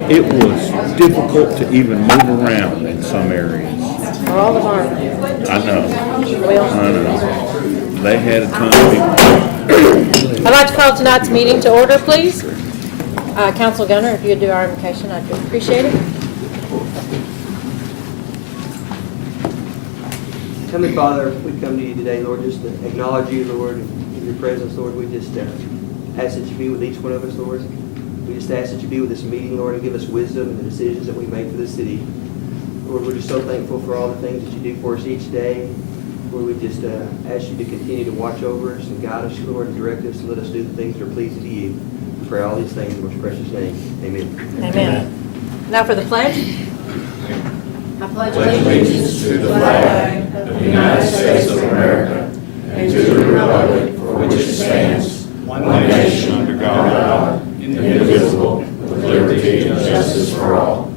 It was difficult to even move around in some areas. For all of our, I know. well, I know. They had a ton of people. I'd like to call tonight's meeting to order, please. Council Gunner, if you'd do our invocation, I'd appreciate it. Heavenly Father, we come to you today, Lord, just to acknowledge you, Lord, in your presence, Lord. We just ask that you be with each one of us, Lord. We just ask that you be with this meeting, Lord, and give us wisdom in the decisions that we make for the city. Lord, we're just so thankful for all the things that you do for us each day. Lord, we just ask you to continue to watch over us and guide us, Lord, and direct us and let us do the things that are pleasing to you. We pray all these things in your most precious name. Amen. Amen. Now for the pledge. I pledge Allegiance to the flag of the United States of America and to the republic for which it stands, one nation under God, indivisible, with liberty and justice for all.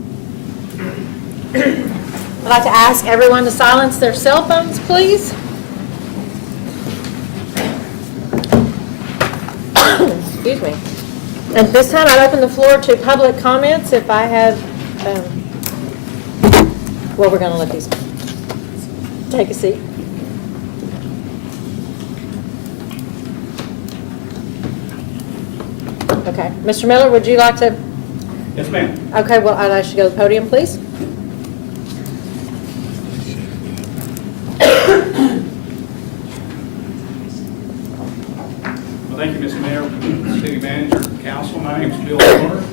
I'd like to ask everyone to silence their cell phones, please. Excuse me. At this time, I'd open the floor to public comments. If I have, well, we're going to let these take a seat. Okay. Mr. Miller, would you like to? Yes, ma'am. Okay, well, I'd ask you to go to the podium, please. Well, thank you, Mr. Mayor, City Manager, Council. My name is Bill Miller.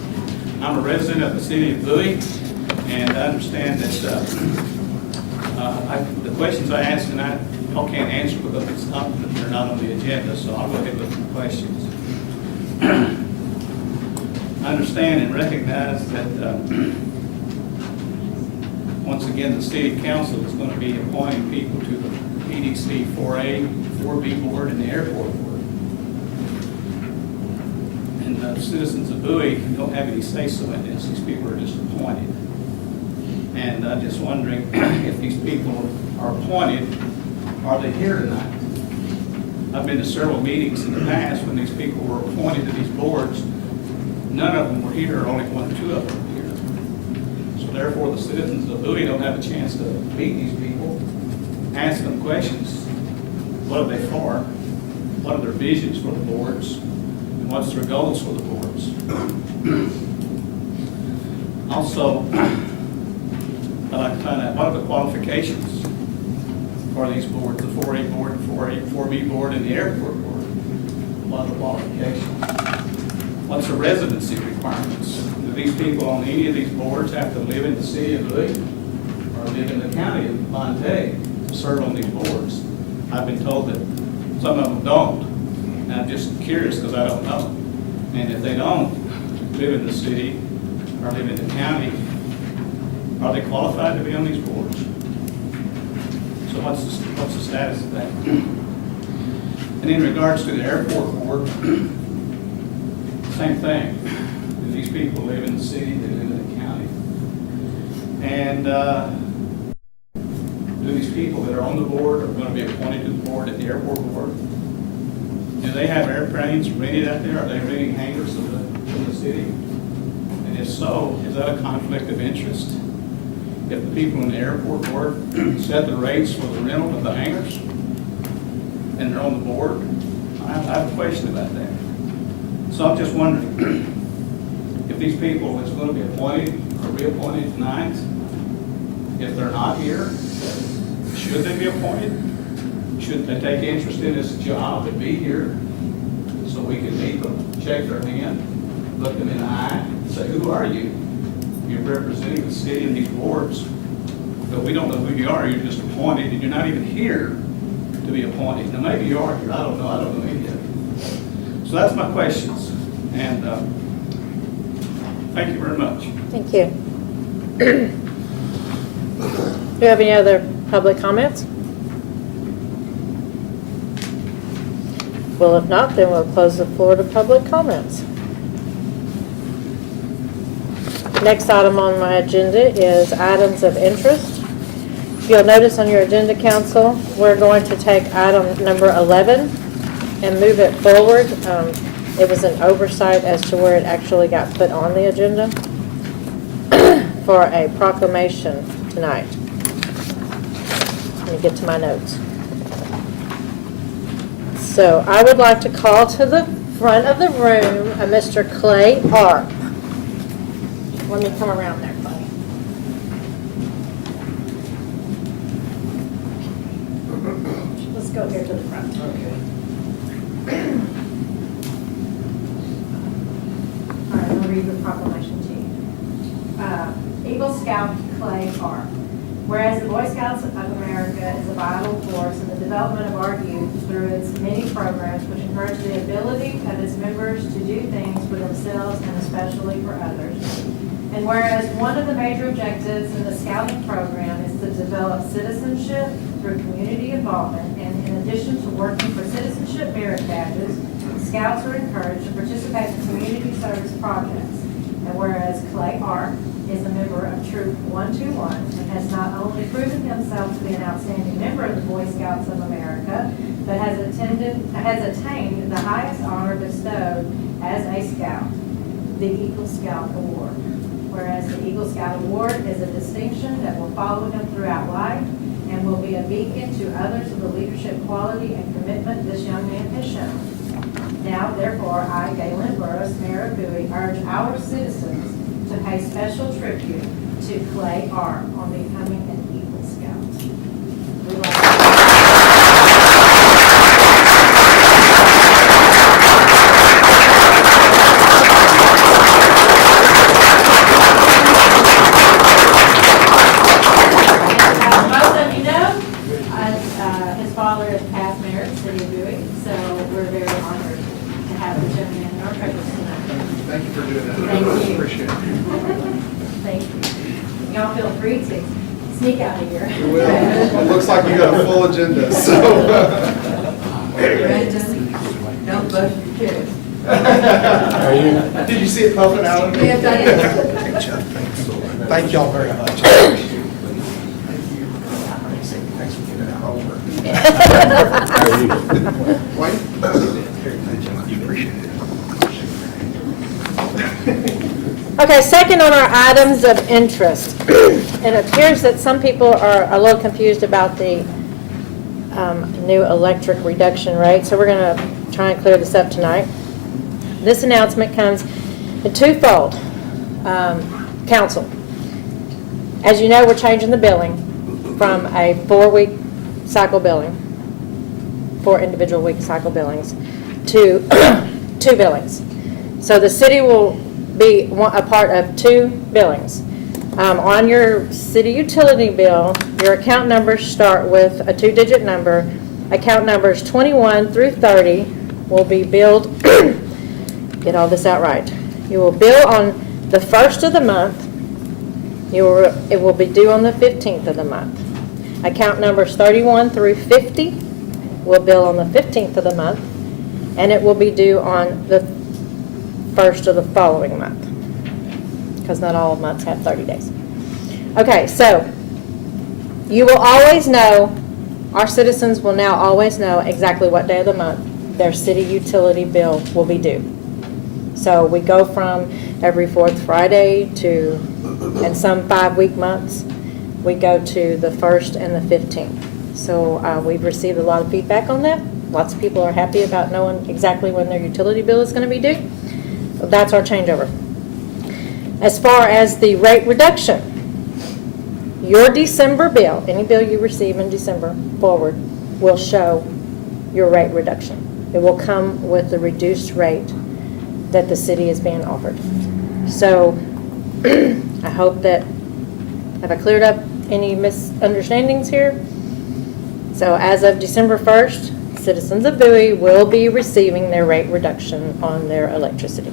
I'm a resident of the city of Bowie, and I understand that the questions I asked tonight, y'all can't answer because it's not, they're not on the agenda, so I'll go ahead with the questions. I understand and recognize that once again, the city council is going to be appointing people to the PDC 4A, 4B board, and the airport board. And the citizens of Bowie don't have any say-so in this. These people are just appointed. And I'm just wondering if these people are appointed, are they here tonight? I've been to several meetings in the past when these people were appointed to these boards. None of them were here, only one or two of them were here. So therefore, the citizens of Bowie don't have a chance to meet these people, ask them questions. What are they for? What are their visions for the boards? And what's their goals for the boards? Also, I'd like to find out what are the qualifications for these boards, the 4A board, 4B board, and the airport board. What are the qualifications? What's the residency requirements? Do these people on any of these boards have to live in the city of Bowie or live in the county of Montague to serve on these boards? I've been told that some of them don't. And I'm just curious because I don't know. And if they don't live in the city or live in the county, are they qualified to be on these boards? So what's the status of that? And in regards to the airport board, same thing. Do these people live in the city, they live in the county? And do these people that are on the board are going to be appointed to the board at the airport board? Do they have airplanes rented out there? Are they renting hangars in the city? And if so, is that a conflict of interest? If the people in the airport board set the rates for the rental of the hangars and they're on the board, I have a question about that. So I'm just wondering if these people that's going to be appointed or reappointed tonight, if they're not here, should they be appointed? Should they take interest in this job and be here so we can meet them, shake their hand, look them in the eye, and say, who are you? You're representing the city and these boards, but we don't know who you are. You're just appointed, and you're not even here to be appointed. Now, maybe you are here. I don't know. I don't know any of it. So that's my questions, and thank you very much. Thank you. Do you have any other public comments? Well, if not, then we'll close the floor to public comments. Next item on my agenda is items of interest. If you'll notice on your agenda, council, we're going to take item number 11 and move it forward. It was an oversight as to where it actually got put on the agenda for a proclamation tonight. Let me get to my notes. So I would like to call to the front of the room a Mr. Clay Arp. Let me come around there, Clay. Let's go here to the front. All right, I'll read the proclamation to you. Eagle Scout Clay Arp. Whereas the Boy Scouts of America is a vital force in the development of our youth through its many programs which encourage the ability of its members to do things for themselves and especially for others. And whereas one of the major objectives in the Scouting program is to develop citizenship through community involvement, and in addition to working for citizenship merit badges, Scouts are encouraged to participate in community service projects. And whereas Clay Arp is a member of Troop 121 and has not only proven himself to be an outstanding member of the Boy Scouts of America, but has attained the highest honor bestowed as a Scout, the Eagle Scout Award. Whereas the Eagle Scout Award is a distinction that will follow him throughout life and will be a beacon to others of the leadership quality and commitment this young man has shown. Now, therefore, I, Galen Burris, Mayor of Bowie, urge our citizens to pay special tribute to Clay Arp on becoming an Eagle Scout. We love As most of you know, his father is past mayor of the city of Bowie, so we're very honored to have the gentleman in our presence tonight. Thank you for doing that. Thank you. Appreciate it. Thank you. Y'all feel free to sneak out of here. Well, it looks like you got a full agenda, so. Don't bust your kids. Did you see it puffing out? Yes, I did. Thank y'all very much. Thanks for getting that over. Wayne? You appreciate it. Okay, second on our items of interest. It appears that some people are a little confused about the new electric reduction rate, so we're going to try and clear this up tonight. This announcement comes in twofold. Council, as you know, we're changing the billing from a 4-week cycle billing, 4 individual week cycle billings, to 2 billings. So the city will be a part of 2 billings. On your city utility bill, your account numbers start with a 2-digit number. Account numbers 21 through 30 will be billed, get all this out right. You will bill on the 1st of the month. It will be due on the 15th of the month. Account numbers 31 through 50 will bill on the 15th of the month, and it will be due on the 1st of the following month, because not all months have 30 days. Okay, so you will always know, our citizens will now always know exactly what day of the month their city utility bill will be due. So we go from every 4th Friday to, in some 5-week months, we go to the 1st and the 15th. So we've received a lot of feedback on that. Lots of people are happy about knowing exactly when their utility bill is going to be due. So that's our changeover. As far as the rate reduction, your December bill, any bill you receive in December forward, will show your rate reduction. It will come with the reduced rate that the city is being offered. So I hope that, have I cleared up any misunderstandings here? So as of December 1st, citizens of Bowie will be receiving their rate reduction on their electricity.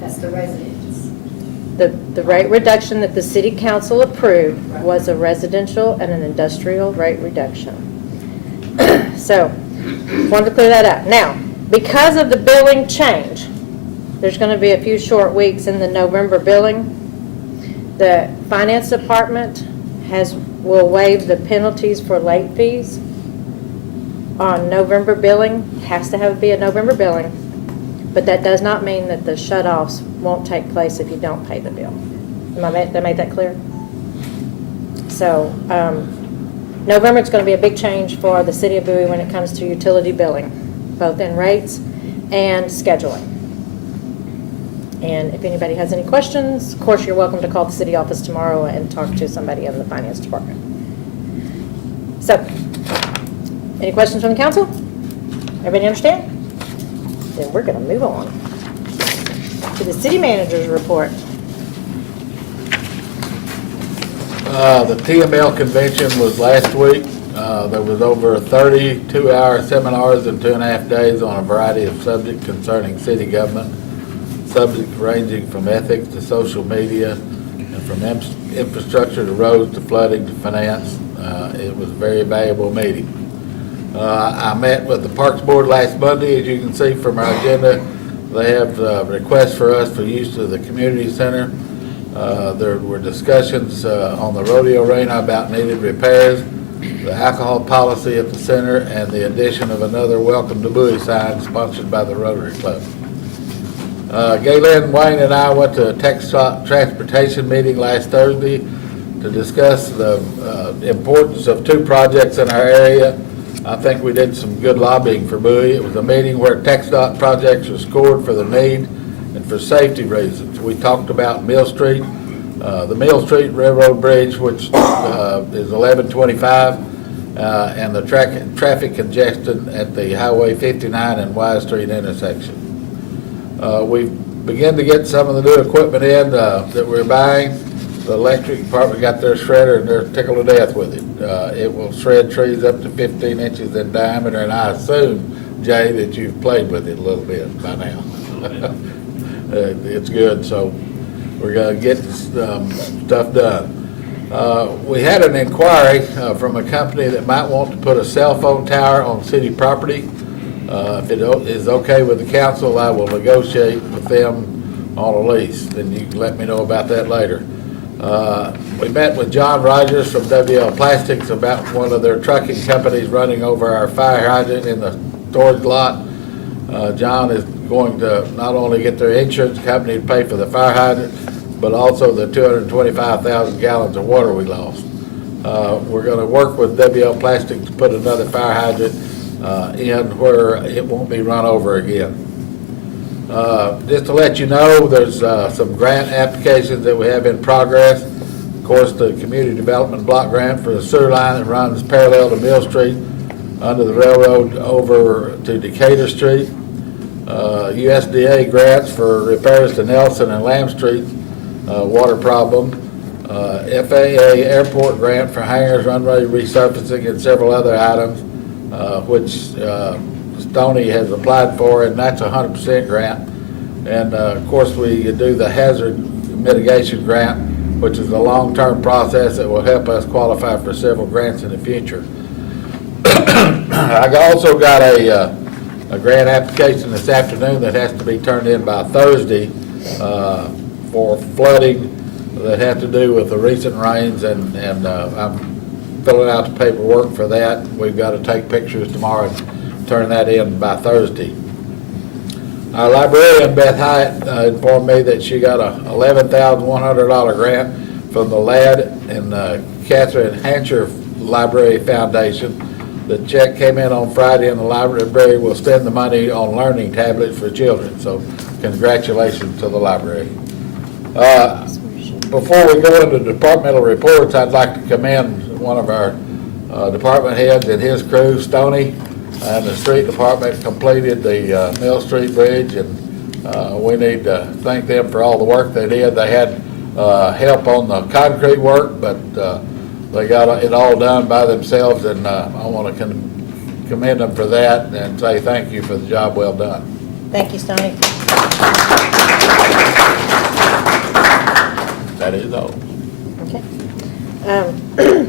That's the residents. The rate reduction that the city council approved was a residential and an industrial rate reduction. So, wanted to clear that up. Now, because of the billing change, there's going to be a few short weeks in the November billing. The finance department will waive the penalties for late fees on November billing. It has to be a November billing. But that does not mean that the shut-offs won't take place if you don't pay the bill. Did I make that clear? So, November is going to be a big change for the city of Bowie when it comes to utility billing, both in rates and scheduling. And if anybody has any questions, of course, you're welcome to call the city office tomorrow and talk to somebody in the finance department. So, any questions from the council? Everybody understand? Then we're going to move on to the city manager's report. The TML convention was last week. There was over 30 two-hour seminars in 2.5 days on a variety of subjects concerning city government, subjects ranging from ethics to social media, and from infrastructure to roads to flooding to finance. It was a very valuable meeting. I met with the Parks Board last Monday. As you can see from our agenda, they have requests for us for use of the community center. There were discussions on the rodeo arena about needed repairs, the alcohol policy at the center, and the addition of another Welcome to Bowie sign sponsored by the Rotary Club. Galen, Wayne, and I went to a TxDOT transportation meeting last Thursday to discuss the importance of 2 projects in our area. I think we did some good lobbying for Bowie. It was a meeting where TxDOT projects were scored for the need and for safety reasons. We talked about Mill Street, the Mill Street Railroad Bridge, which is 1125, and the traffic congestion at the Highway 59 and Y Street intersection. We began to get some of the new equipment in that we're buying. The electric department got their shredder and they're tickled to death with it. It will shred trees up to 15 inches in diameter, and I assume, Jay, that you've played with it a little bit by now. It's good, so we're going to get stuff done. We had an inquiry from a company that might want to put a cell phone tower on city property. If it is okay with the council, I will negotiate with them on a lease, and you can let me know about that later. We met with John Rogers from WL Plastics about one of their trucking companies running over our fire hydrant in the storage lot. John is going to not only get their insurance company to pay for the fire hydrant, but also the 225,000 gallons of water we lost. We're going to work with WL Plastics to put another fire hydrant in where it won't be run over again. Just to let you know, there's some grant applications that we have in progress. Of course, the Community Development Block Grant for the sewer line that runs parallel to Mill Street under the railroad over to Decatur Street. USDA grants for repairs to Nelson and Lamb Street water problem. FAA airport grant for hangars, runway resurfacing, and several other items, which Stoney has applied for, and that's a 100% grant. And of course, we do the hazard mitigation grant, which is a long-term process that will help us qualify for several grants in the future. I also got a grant application this afternoon that has to be turned in by Thursday for flooding that have to do with the recent rains, and I'm filling out the paperwork for that. We've got to take pictures tomorrow and turn that in by Thursday. Our librarian, Beth Hyatt, informed me that she got a $11,100 grant from the Ladd and Catherine Hancher Library Foundation. The check came in on Friday, and the library will spend the money on learning tablets for children. So congratulations to the library. Before we go into departmental reports, I'd like to commend one of our department heads and his crew, Stoney, and the street department completed the Mill Street Bridge, and we need to thank them for all the work they did. They had help on the concrete work, but they got it all done by themselves, and I want to commend them for that and say thank you for the job well done. Thank you, Stoney. That is all. Okay.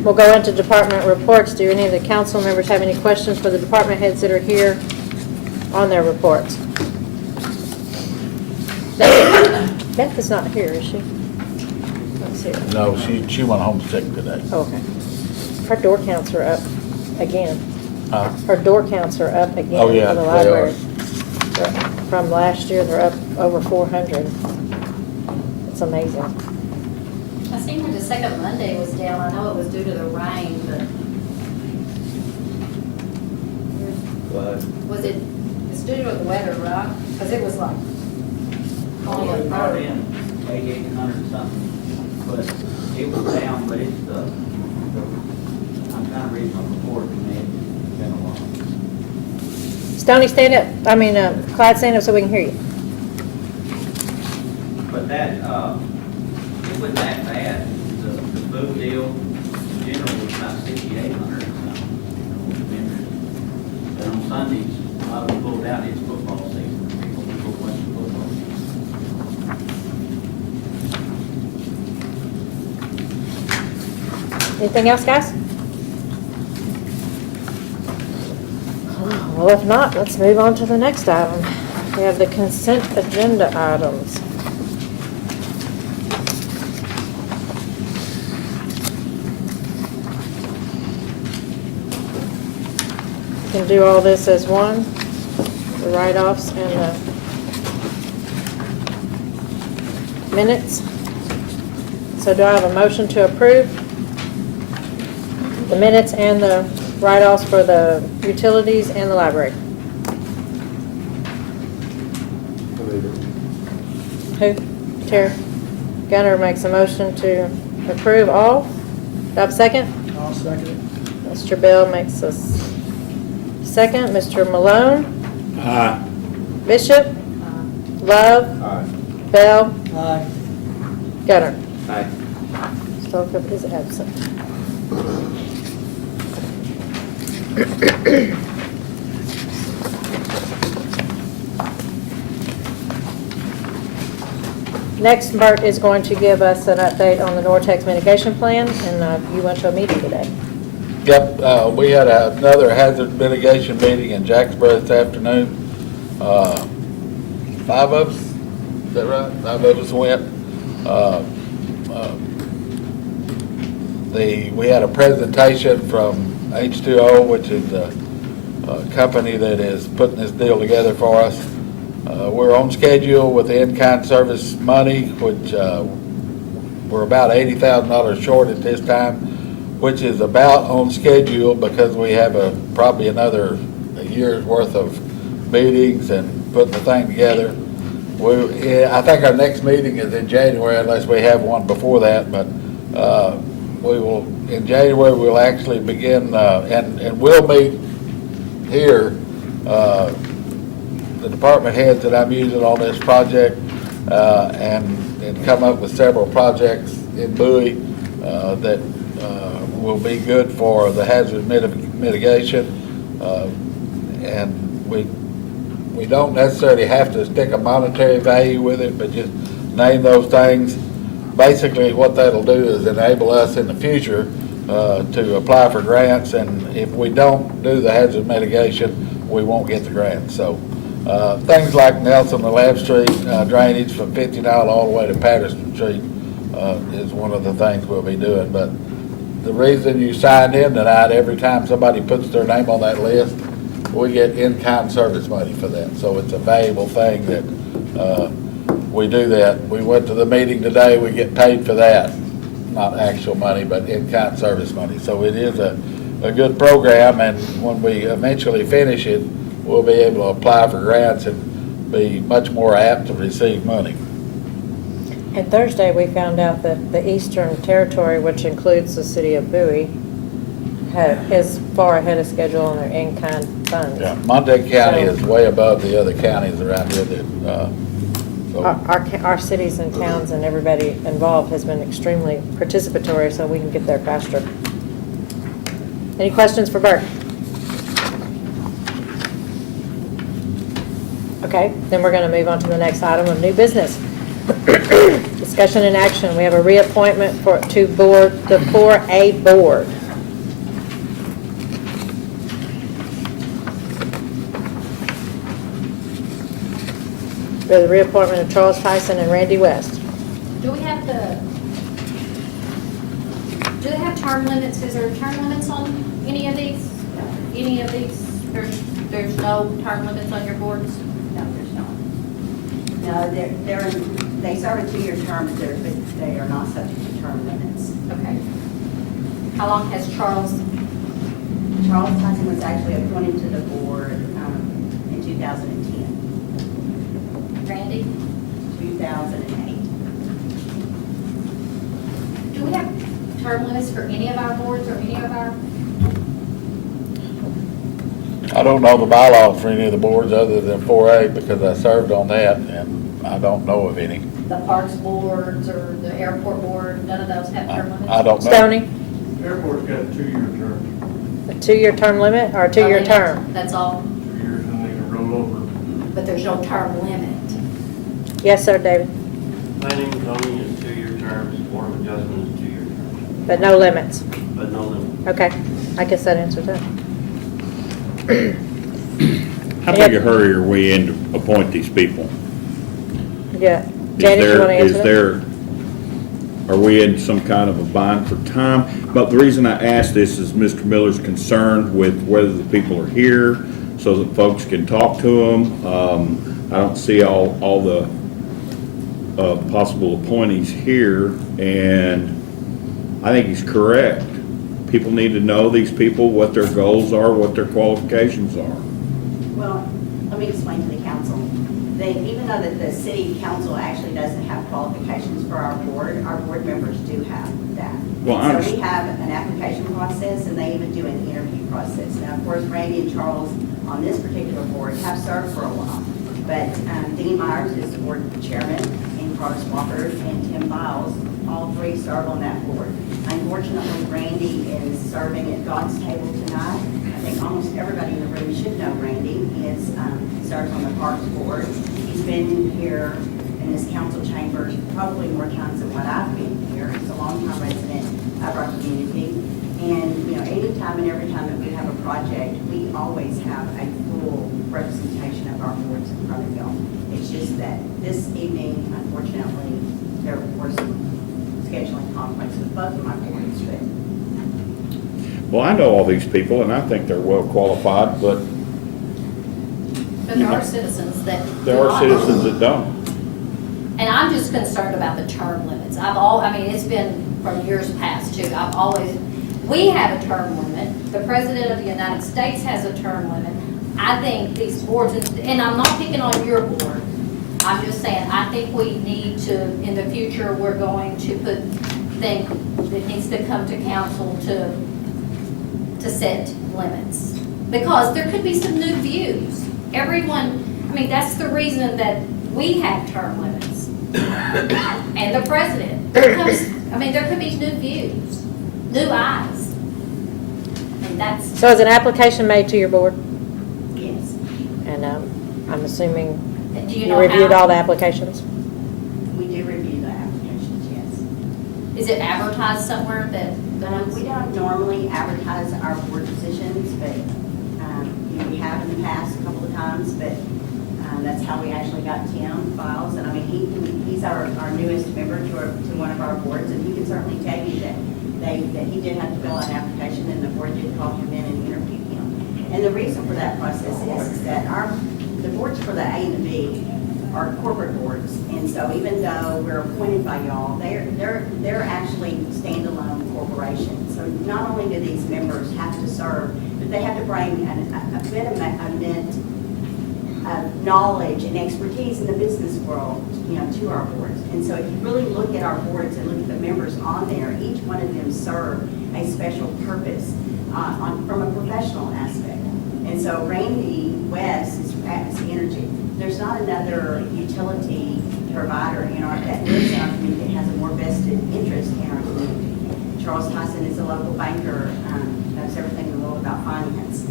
We'll go into department reports. Do any of the council members have any questions for the department heads that are here on their reports? Beth is not here, is she? Let's see. No, she went home sick today. Oh, okay. Her door counts are up again. Huh? Her door counts are up again Oh, yeah, for the they library. are. From last year, they're up over 400. It's amazing. I seen that the second Monday was down. I know it was due to the rain, but was it, it's due to the weather, right? Because it was like, Oh, it brought in 8,800 something, but it was down, but it's I'm kind of reading on the report, and it's been a while. Stoney, stand up. Clyde, stand up so we can hear you. But that, it wasn't that bad. The food deal in general was about 6,800 or something. But on Sundays, a lot of them pulled out, it's football season, people go watch the football season. Anything else, guys? Well, if not, let's move on to the next item. We have the consent agenda items. You can do all this as one, the write-offs and the minutes. So do I have a motion to approve the minutes and the write-offs for the utilities and the library? Who? Terry? Gunner makes a motion to approve all. Do I have a second? I'll second it. Mr. Bell makes a second. Mr. Malone? Aye. Bishop? Love? Aye. Bell? Aye. Gunner? Aye. Stoker is absent. Next, Bert is going to give us an update on the Nortex mitigation plan, and you went to a meeting today. Yep, we had another hazard mitigation meeting in Jacksboro this afternoon. 5 of us, is that right? 5 of us went. We had a presentation from H2O, which is a company that is putting this deal together for us. We're on schedule with the in-kind service money, which we're about $80,000 short at this time, which is about on schedule because we have probably another year's worth of meetings and putting the thing together. I think our next meeting is in January unless we have one before that, but in January we'll actually begin, and we'll meet here, the department heads that I'm using on this project, and come up with several projects in Bowie that will be good for the hazard mitigation. And we don't necessarily have to stick a monetary value with it, but just name those things. Basically, what that'll do is enable us in the future to apply for grants, and if we don't do the hazard mitigation, we won't get the grant. So things like Nelson and Lab Street drainage from 59 all the way to Patterson Street is one of the things we'll be doing. But the reason you signed in tonight, every time somebody puts their name on that list, we get in-kind service money for that. So it's a valuable thing that we do that. We went to the meeting today, we get paid for that. Not actual money, but in-kind service money. So it is a good program, and when we eventually finish it, we'll be able to apply for grants and be much more apt to receive money. And Thursday, we found out that the Eastern Territory, which includes the city of Bowie, is far ahead of schedule on their in-kind funds. Yeah, Montague County So- is way above the other counties around here that, so, Our cities and towns and everybody involved has been extremely participatory, so we can get there faster. Any questions for Bert? Okay, then we're going to move on to the next item of new business. Discussion and action. We have a reappointment to the 4A board. We have the reappointment of Charles Tyson and Randy West. do we have do they have term limits? Is there term limits on any of these? There's no term limits on your boards? No. No, they serve a 2-year term, but they are not subject to term limits. Okay. How long has Charles? Charles Tyson was actually appointed to the board in 2010, Randy? 2008. Do we have term limits for any of our boards or any of our? I don't know the bylaws for any of the boards other than 4A because I served on that and I don't know of any. The parks boards or the airport board, none of those have term limits? I don't know. Stoney, Airport's got a 2-year term, a 2-year term limit or a 2-year term? That's all, 2 years, and they can roll over. but there's no term limit. Yes, sir, David, Planning and zoning is 2-year terms, Board of Adjustment is 2-year terms, but no limits. but no limit. Okay, I guess that answers that. How big a hurry are we in to appoint these people? Yeah. Is Janice, you want to answer that? Are we in some kind of a bind for time? But the reason I ask this is Mr. Miller's concerned with whether the people are here so that folks can talk to them. I don't see all the possible appointees here, and I think he's correct. People need to know these people, what their goals are, what their qualifications are. Well, let me explain to the council. Even though that the city council actually doesn't have qualifications for our board members do have that. Well, I So we understand. have an application process, and they even do an interview process. Now, of course, Randy and Charles on this particular board have served for a while, but Dean Myers is the board chairman, and Carlos Walker and Tim Biles, all three serve on that board. Unfortunately, Randy is serving at God's table tonight. I think almost everybody in the room should know Randy. He serves on the Parks Board. He's been here in this council chamber probably more times than what I've been here. He's a longtime resident of our community. And, anytime and every time that we have a project, we always have a full representation of our boards in front of y'all. It's just that this evening, unfortunately, there were some scheduling conflicts with both of my boards, but Well, I know all these people, and I think they're well qualified, but But there are citizens that. there do are not. citizens that don't. And I'm just concerned about the term limits. It's been from years past too. We have a term limit. The President of the United States has a term limit. I think these boards, and I'm not picking on your board. I'm just saying, I think we need to, in the future, we're going to think it needs to come to council to set limits. Because there could be some new views. That's the reason that we have term limits. And the president, there could be new views, new eyes. And that's, So is an application made to your board? yes, And I'm assuming do you you know reviewed how? all the applications? we do review the applications, yes. Is it advertised somewhere that? We don't normally advertise our board positions, but, we have in the past a couple of times, but that's how we actually got Tim Biles. And he's our newest member to one of our boards, and he can certainly tell you that he did have to fill out an application, and the board did call him in and interview him. And the reason for that process is that the boards for the A and the B are corporate boards, and so even though we're appointed by y'all, they're actually standalone corporations. So not only do these members have to serve, but they have to bring a bit of knowledge and expertise in the business world, to our boards. And so if you really look at our boards and look at the members on there, each one of them serve a special purpose from a professional aspect. And so Randy West is Atmos Energy. There's not another utility provider that lives in our community that has a more vested interest in our community. Charles Tyson is a local banker, knows everything in the world about finance.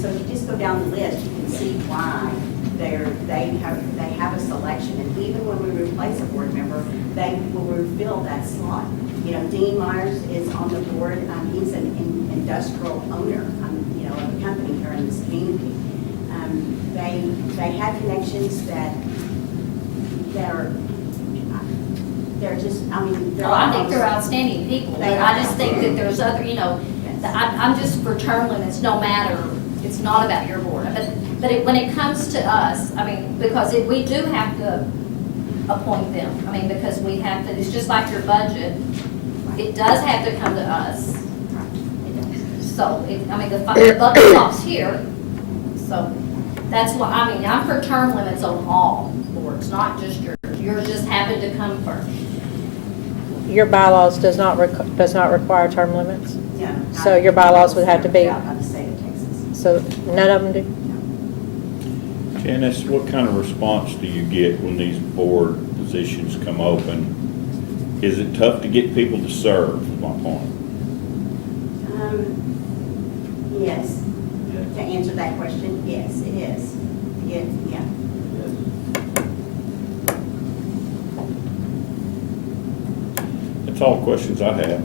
So if you just go down the list, you can see why they have a selection. And even when we replace a board member, they will refill that slot. Dean Myers is on the board. He's an industrial owner, of a company here in this community. They have connections that they're just, they're I think they're outstanding people, but I just think that there's other, I'm just for term limits, no matter, it's not about your board. But when it comes to us, I mean, because we do have to appoint them. I mean, because we have to, it's just like your budget. It does have to come to us. So, I mean, the buck stops here. So that's why, I mean, I'm for term limits on all boards, not just yours. Yours just happened to come first. Your bylaws does not require term limits? No, not- So your bylaws would have to be- Out of the state of Texas. So none of them do? Janice, what kind of response do you get when these board positions come open? Is it tough to get people to serve, is my point? Yes. To answer that question, yes, it is. Yeah. That's all the questions I have.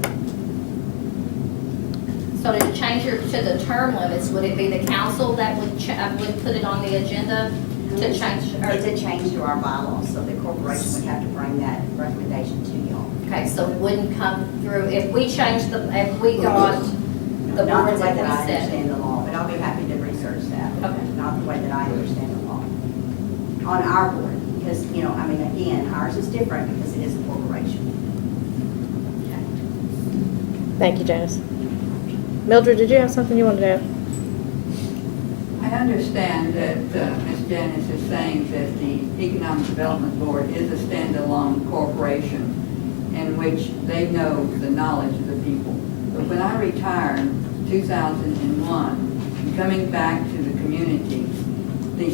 So to change to the term limits, would it be the council that would put it on the agenda to change? It's a change to our bylaws, so the corporation would have to bring that recommendation to y'all. Okay, so it wouldn't come through, if we changed if we got the Not boards the way that that I we said. understand the law, but I'll be happy to research that. Okay. Not the way that I understand the law. On our board, because, I mean, again, ours is different because it is a corporation. Thank you, Janice. Mildred, did you have something you wanted to add? I understand that Ms. Janice is saying that the Economic Development Board is a standalone corporation in which they know the knowledge of the people. But when I retired in 2001, coming back to the community, the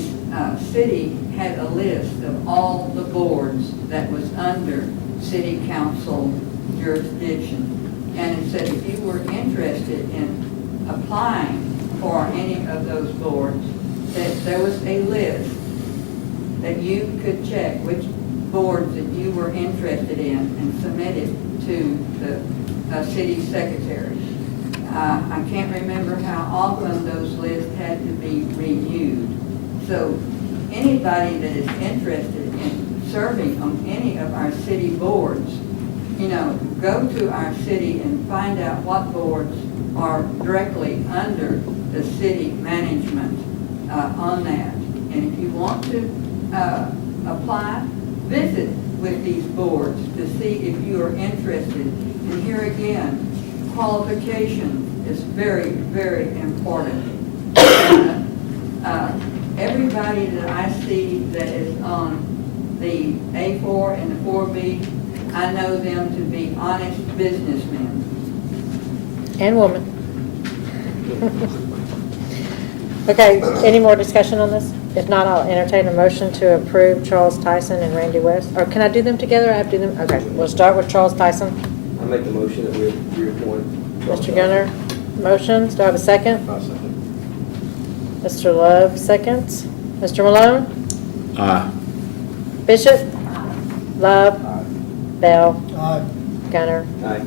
city had a list of all the boards that was under city council jurisdiction. And it said if you were interested in applying for any of those boards, that there was a list that you could check which boards that you were interested in and submit it to the city secretary. I can't remember how often those lists had to be renewed. So anybody that is interested in serving on any of our city boards, go to our city and find out what boards are directly under the city management on that. And if you want to apply, visit with these boards to see if you are interested. And here again, qualification is very, very important. Everybody that I see that is on the A4 and the 4B, I know them to be honest businessmen. And woman. Okay, any more discussion on this? If not, I'll entertain a motion to approve Charles Tyson and Randy West. Or can I do them together? I have to do them? Okay, we'll start with Charles Tyson. I make the motion that we reappoint. Mr. Gunner, motions. Do I have a second? Mr. Love, seconds. Mr. Malone? Aye. Bishop? Love? Bell? Gunner? Aye.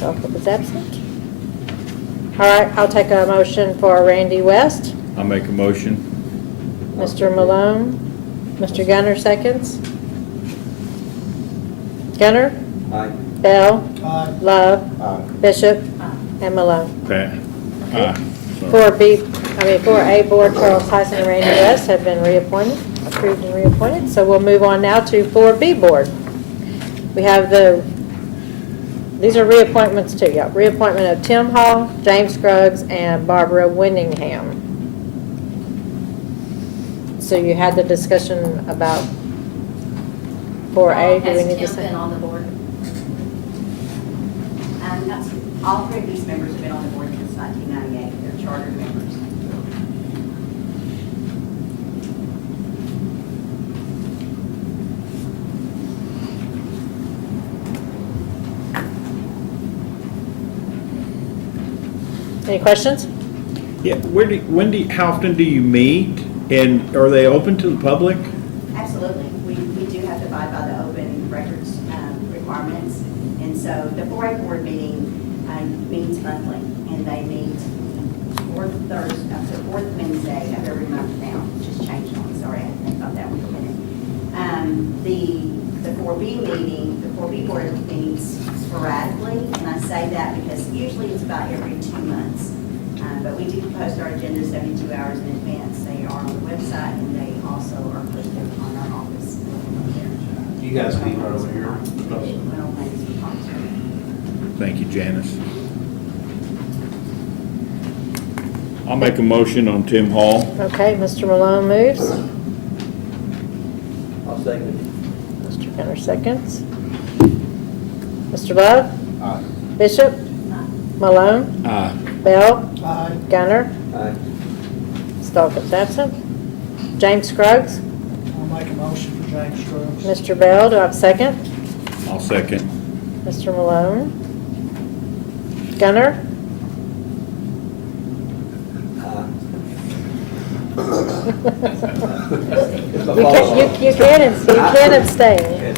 Norfolk is absent. All right, I'll take a motion for Randy West. I make a motion. Mr. Malone? Mr. Gunner, seconds. Gunner? Aye. Bell? Love? Bishop? And Malone. Pat? Aye. For A Board, Charles Tyson and Randy West have been reappointed, approved and reappointed. So we'll move on now to 4B Board. We have these are reappointments too, yeah. Reappointment of Tim Hall, James Scruggs, and Barbara Winningham. So you had the discussion about 4A, do we need to Has Tim say? been on the board? All three of these members have been on the board since 1998. They're chartered members. Any questions? Yeah, how often do you meet? And are they open to the public? Absolutely. We do have to abide by the open records requirements. And so the 4A board meeting meets monthly, and they meet fourth Wednesday of every month now, which has changed on me. Sorry, I had to think about that one for a minute. The 4B meeting, the 4B board meets sporadically, and I say that because usually it's about every 2 months. But we do post our agendas 72 hours in advance. They are on the website, and they also are posted on our office. You guys meet right over here. Well, thanks for talking. Thank you, Janice. I'll make a motion on Tim Hall. Okay, Mr. Malone moves. I'll second it. Mr. Gunner seconds. Mr. Love? Aye. Bishop? Malone? Aye. Bell? Aye. Gunner? Aye. Stalkers absent. James Scruggs? I'll make a motion for James Scruggs. Mr. Bell, do I have a second? I'll second. Mr. Malone? Gunner? You can abstain.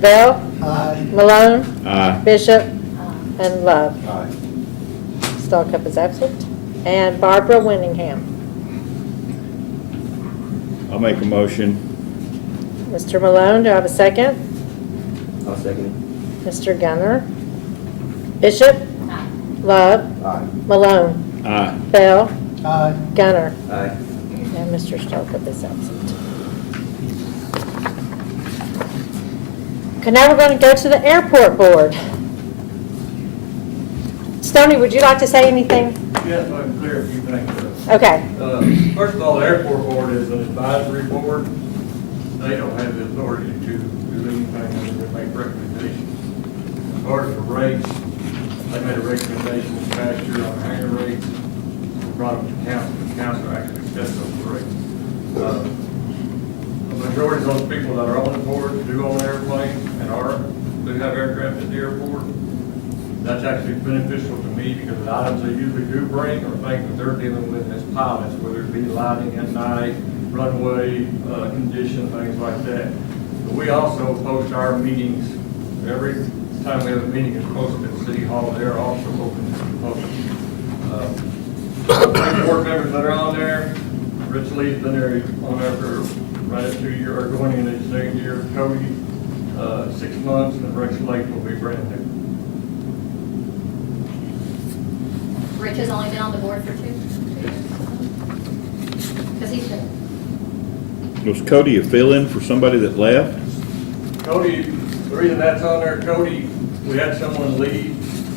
Bell? Aye. Malone? Aye. Bishop? And Love? Aye. Stalkup is absent. And Barbara Winningham? I'll make a motion. Mr. Malone, do I have a second? I'll second Mr. Gunner? Bishop? Love? Aye. Malone? Aye. Bell? Aye. Gunner? it. Aye. And Mr. Stalkup is absent. Okay, now we're going to go to the airport board. Stoney, would you like to say anything? Yes, I can clear a few things up. Okay. First of all, the airport board is an advisory board. They don't have the authority to do anything other than make recommendations. As far as the rates, they made a recommendation this past year on hangar rates. We brought them to council. The council actually set those rates. The majority of those people that are on the board do own airplanes and do have aircraft at the airport. That's actually beneficial to me because the items they usually do bring are things that they're dealing with as pilots, whether it be lighting at night, runway condition, things like that. But we also post our meetings. Every time we have a meeting, it's posted at City Hall. They're also open to the public. The board members that are on there, Rich Lee's been there on there for right at 2 years, or going into his second year. Cody, 6 months, and Rex Lake will be brand new. Rich has only been on the board for 2 years. Because he's been, Was Cody a fill-in for somebody that left? Cody, the reason that's on there, Cody, we had someone leave.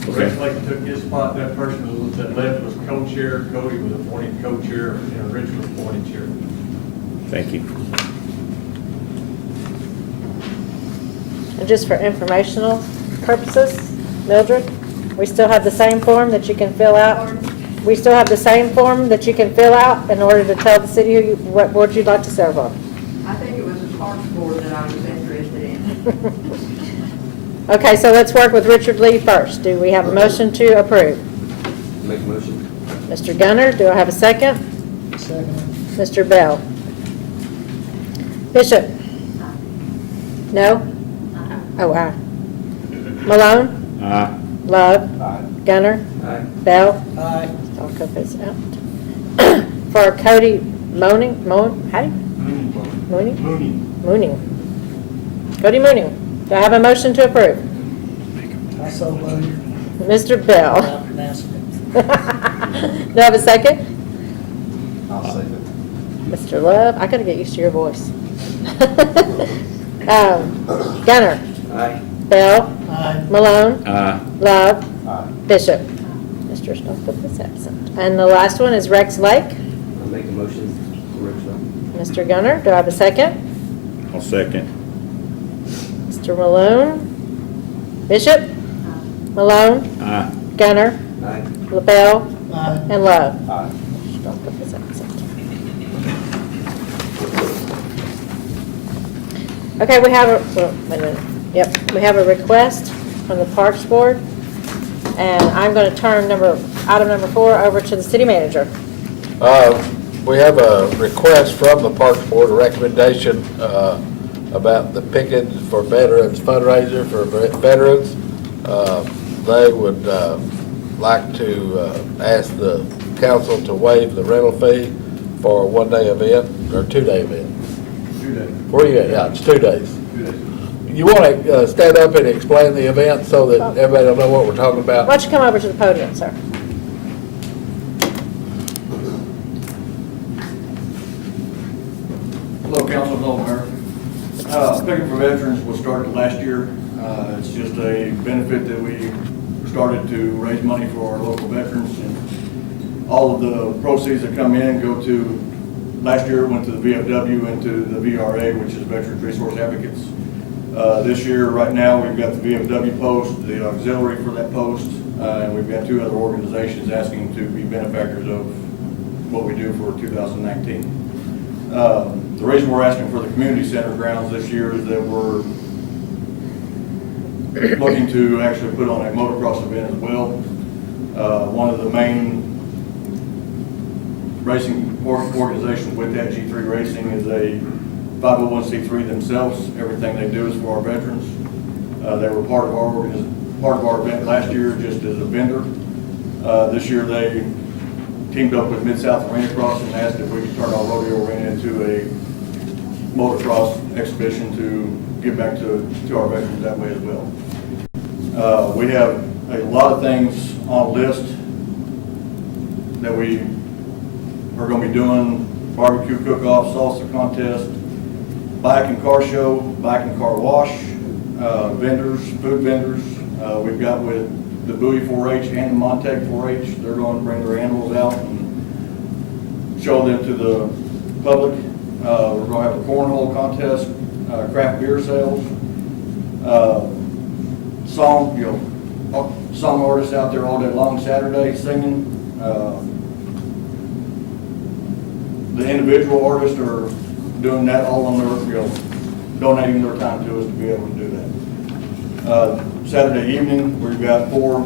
Rex Lake took his spot. That person that left was co-chair. Cody was appointed co-chair, and Rich was appointed chair. Thank you. And just for informational purposes, Mildred, we still have the same form that you can fill out. We still have the same form that you can fill out in order to tell the city what board you'd like to serve on. I think it was the Parks Board that I was interested in. Okay, so let's work with Richard Lee first. Do we have a motion to approve? Make a motion. Mr. Gunner, do I have a second? Second. Mr. Bell? Bishop? No? Oh, aye. Malone? Aye. Love? Aye. Gunner? Aye. Bell? Aye. Stalkup is out. For Cody how do you? Mooning? Mooning. Cody Mooning. Do I have a motion to approve? I so moved. Mr. Bell. I'm pronouncing it. Do I have a second? I'll second. Mr. Love, I gotta get used to your voice. Gunner? Aye. Bell? Aye. Malone? Aye. Love? Aye. Bishop? Mr. Stalkup is absent. And the last one is Rex Lake. I'll make a motion for Rich Lake. Mr. Gunner, do I have a second? I'll second. Mr. Malone? Bishop? Malone? Aye. Gunner? Aye. LaBelle? Aye. And Love? Aye. Stalkup is absent. Okay, we have we have a request from the Parks Board, and I'm going to turn item number 4 over to the city manager. We have a request from the Parks Board, a recommendation about the Pickens for Veterans fundraiser for veterans. They would like to ask the council to waive the rental fee for a one-day event, or two-day event. 2 days. Where you at? Yeah, it's 2 days. 2 days. You want to stand up and explain the event so that everybody will know what we're talking Why about? don't you come over to the podium, sir? Picking for Veterans was started last year. It's just a benefit that we started to raise money for our local veterans. And all of the proceeds that come in go to, last year it went to the VFW and to the VRA, which is Veterans Resource Advocates. This year, right now, we've got the VFW post, the auxiliary for that post, and we've got 2 other organizations asking to be benefactors of what we do for 2019. The reason we're asking for the community center grounds this year is that we're looking to actually put on a motocross event as well. One of the main racing organizations with that, G3 Racing, is a 501c3 themselves. Everything they do is for our veterans. They were part of our event last year just as a vendor. This year they teamed up with Mid-South Arena Cross and asked if we could turn our rodeo arena into a motocross exhibition to give back to our veterans that way as well. We have a lot of things on list that we are going to be doing: barbecue cook-off, salsa contest, bike and car show, bike and car wash, vendors, food vendors. We've got with the Bowie 4-H and the Montag 4-H, they're going to bring their animals out and show them to the public. We're going to have a cornhole contest, craft beer sales, song artists out there all day long Saturday singing. The individual artists are doing that all on their, donating their time to us to be able to do that. Saturday evening, we've got 4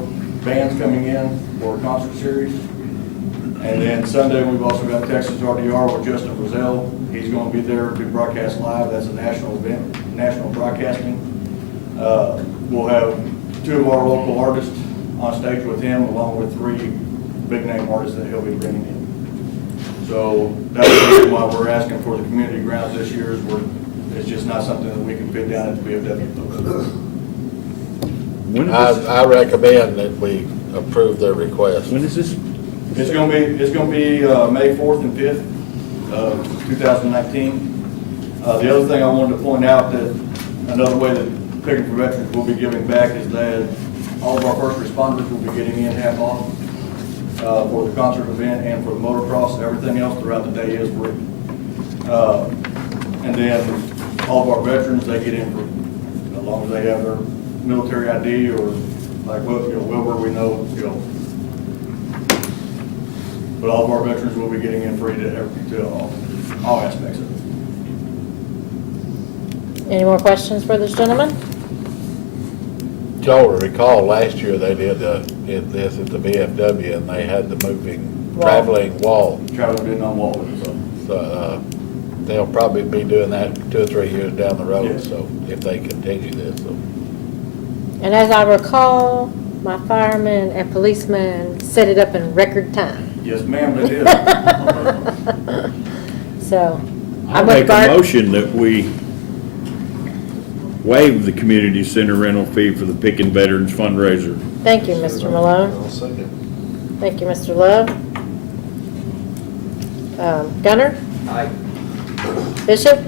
bands coming in for a concert series. And then Sunday, we've also got Texas RDR with Justin Brazell. He's going to be there to broadcast live. That's a national event, national broadcasting. We'll have 2 of our local artists on stage with him, along with 3 big-name artists that he'll be bringing in. So that's the reason why we're asking for the community grounds this year. It's just not something that we can fit down at the VFW. I recommend that we approve their request. When is this? It's going to be May 4th and 5th of 2019. The other thing I wanted to point out, that another way that Picking for Veterans will be giving back is that all of our first responders will be getting in half off for the concert event and for the motocross. Everything else throughout the day is free. And then all of our veterans, they get in for, as long as they have their military ID or like Wilbur, we know, but all of our veterans will be getting in free to all aspects of it. Any more questions for this gentleman? Y'all recall last year they did this at the VFW and they had the moving traveling wall. Traveling on wall. So they'll probably be doing that 2 or 3 years down the road. Yes. So if they continue this. So. And as I recall, my firemen and policemen set it up in record time. Yes, ma'am, they did. So, I'll make a motion that we waive the community center rental fee for the Picking Veterans fundraiser. Thank you, Mr. Malone. I'll second. Thank you, Mr. Love. Gunner? Aye. Bishop?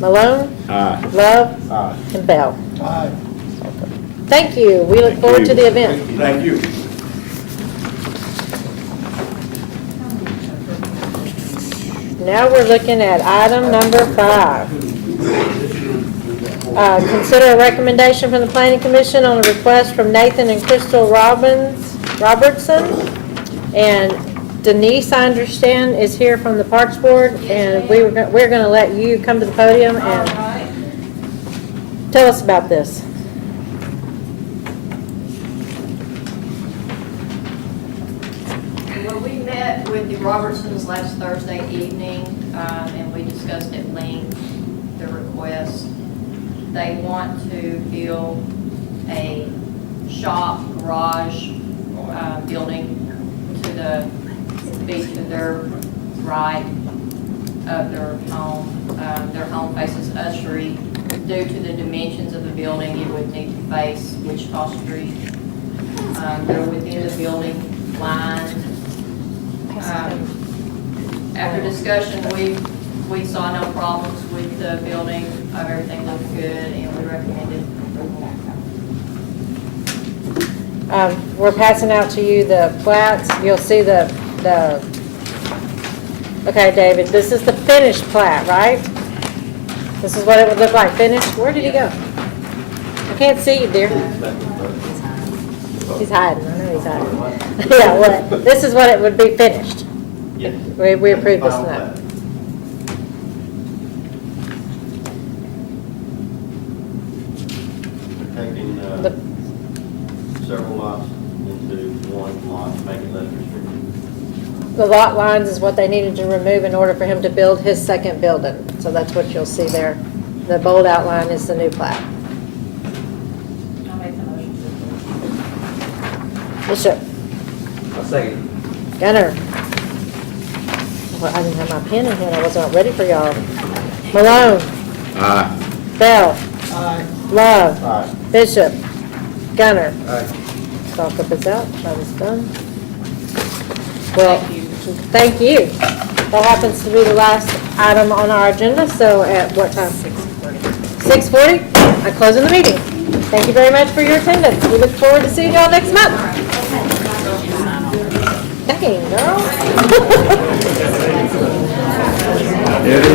Malone? Aye. Love? Aye. And Bell. Aye. Thank you. We look forward to the event. Thank you. Now we're looking at item number 5. Consider a recommendation from the Planning Commission on a request from Nathan and Crystal Robertson. And Denise, I understand, is here from the Parks Board, and we're going to let you come to the podium and tell us about this. Well, we met with the Robertsons last Thursday evening, and we discussed at length the request. They want to build a shop garage building be to their right of their home. Their home faces us Street. Due to the dimensions of the building, it would need to face Wichita Street. They're within the building line. After discussion, we saw no problems with the building. Everything looks good, and we recommended approval. We're passing out to you the plats. You'll see the, okay, David, this is the finished plat, right? This is what it would look like finished. Where did he go? I can't see you, dear. He's hiding, I know he's hiding. Yeah, well, this is what it would be finished. Yes. We approve this Final tonight. plat. Taking The- several lots into one lot, make it less restricted. The lot lines is what they needed to remove in order for him to build his second building. So that's what you'll see there. The bold outline is the new plat. I'll make the motion to approve. Bishop, I'll second. Gunner. Well, I didn't have my pen in here, I wasn't ready for y'all. Malone, Aye. Bell, Love, Aye. Bishop, Gunner. Aye. Stalkup is out, that is done. Well, thank you. That happens to be the last item on our agenda, so at what time? 6:40. I'm closing the meeting. Thank you very much for your attendance. We look forward to seeing y'all next month. Dang, girl. It is.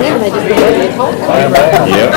Yeah, they just go to the Yep.